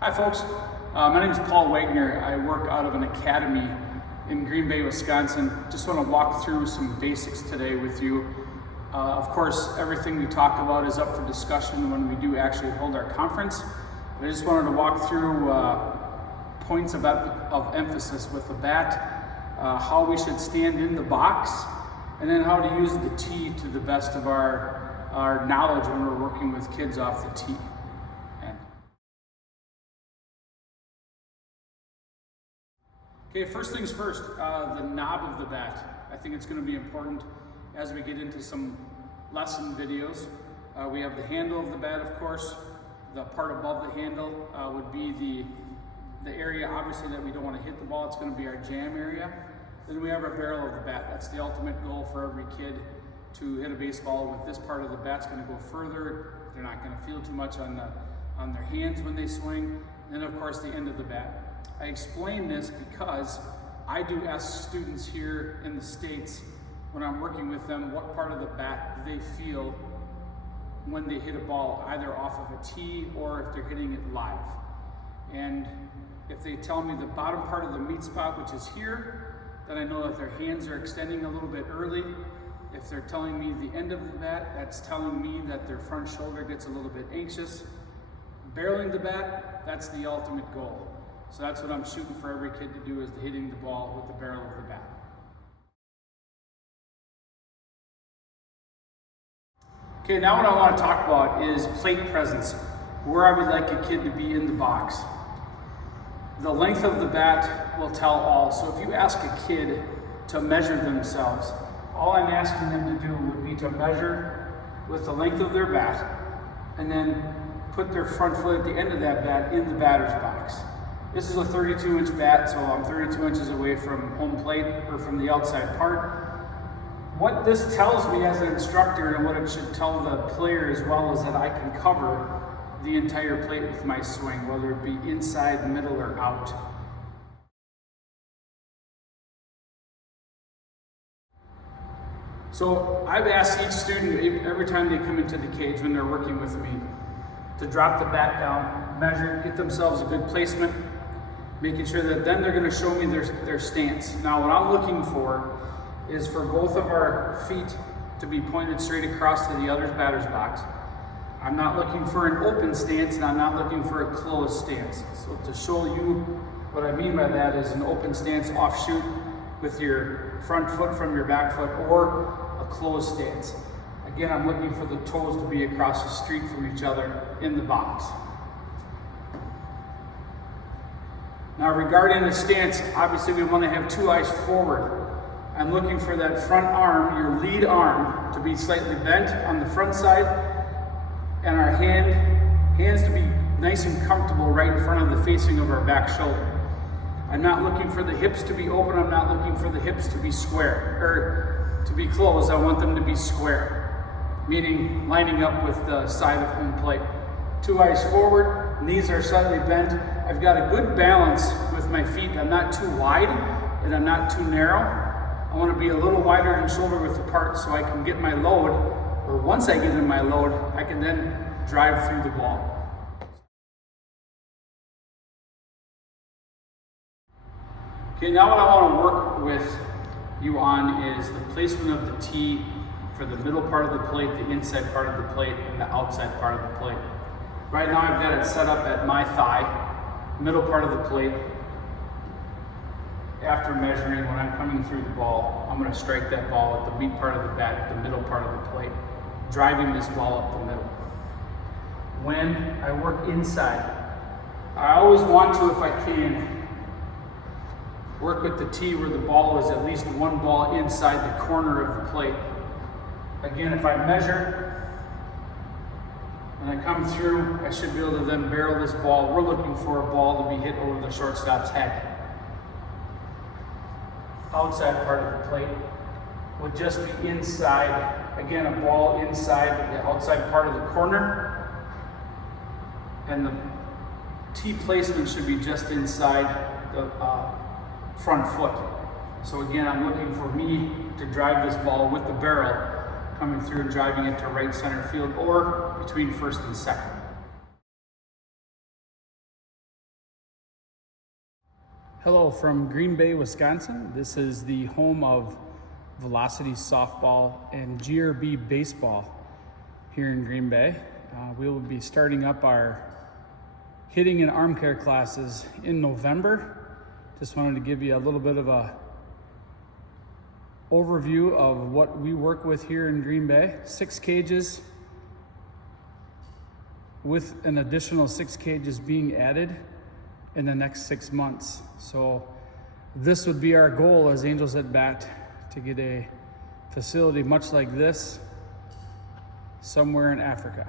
Hi folks, my name is Paul Wagner. I work out of an academy in Green Bay, Wisconsin. Just want to walk through some basics today with you. Of course, everything we talk about is up for discussion when we do actually hold our conference. But I just wanted to walk through points of emphasis with the bat, how we should stand in the box, and then how to use the tee to the best of our knowledge when we're working with kids off the tee. Okay, first things first, the knob of the bat. I think it's going to be important as we get into some lesson videos. We have the handle of the bat, of course. The part above the handle would be the area, obviously, that we don't want to hit the ball. It's going to be our jam area. Then we have our barrel of the bat. That's the ultimate goal for every kid, to hit a baseball with this part of the bat. It's going to go further. They're not going to feel too much on their hands when they swing. And then, of course, the end of the bat. I explain this because I do ask students here in the States, when I'm working with them, what part of the bat do they feel when they hit a ball, either off of a tee or if they're hitting it live. And if they tell me the bottom part of the meat spot, which is here, then I know that their hands are extending a little bit early. If they're telling me the end of the bat, that's telling me that their front shoulder gets a little bit anxious. Barreling the bat, that's the ultimate goal. So that's what I'm shooting for every kid to do, is hitting the ball with the barrel of the bat. Okay, now what I want to talk about is plate presence, where I would like a kid to be in the box. The length of the bat will tell all. So if you ask a kid to measure themselves, all I'm asking them to do would be to measure with the length of their bat and then put their front foot at the end of that bat in the batter's box. This is a 32-inch bat, so I'm 32 inches away from home plate, or from the outside part. What this tells me as an instructor, and what it should tell the player as well, is that I can cover the entire plate with my swing, whether it be inside, middle, or out. So I've asked each student, every time they come into the cage when they're working with me, to drop the bat down, measure, get themselves a good placement, making sure that then they're going to show me their stance. Now what I'm looking for is for both of our feet to be pointed straight across to the other batter's box. I'm not looking for an open stance, and I'm not looking for a closed stance. So to show you what I mean by that is an open stance offshoot with your front foot from your back foot, or a closed stance. Again, I'm looking for the toes to be across the street from each other in the box. Now regarding the stance, obviously we want to have two eyes forward. I'm looking for that front arm, your lead arm, to be slightly bent on the front side, and our hands to be nice and comfortable right in front of the facing of our back shoulder. I'm not looking for the hips to be open, I'm not looking for the hips to be square, or to be closed. I want them to be square, meaning lining up with the side of home plate. Two eyes forward, knees are slightly bent. I've got a good balance with my feet. I'm not too wide and I'm not too narrow. I want to be a little wider and shoulder width apart so I can get my load, or once I get in my load, I can then drive through the ball. Okay, now what I want to work with you on is the placement of the tee for the middle part of the plate, the inside part of the plate, and the outside part of the plate. Right now I've got it set up at my thigh, middle part of the plate. After measuring, when I'm coming through the ball, I'm going to strike that ball at the meat part of the bat, the middle part of the plate, driving this ball up the middle. When I work inside, I always want to, if I can, work with the tee where the ball is at least one ball inside the corner of the plate. Again, if I measure and I come through, I should be able to then barrel this ball. We're looking for a ball to be hit over the shortstop's head. Outside part of the plate would just be inside, again, a ball inside the outside part of the corner, and the tee placement should be just inside the front foot. So again, I'm looking for me to drive this ball with the barrel coming through and driving it to right center field or between first and second. Hello from Green Bay, Wisconsin. This is the home of Velocity Softball and GRB Baseball here in Green Bay. We will be starting up our hitting and arm care classes in November. Just wanted to give you a little bit of a overview of what we work with here in Green Bay. 6 cages with an additional 6 cages being added in the next 6 months. So this would be our goal as Angels at Bat, to get a facility much like this somewhere in Africa.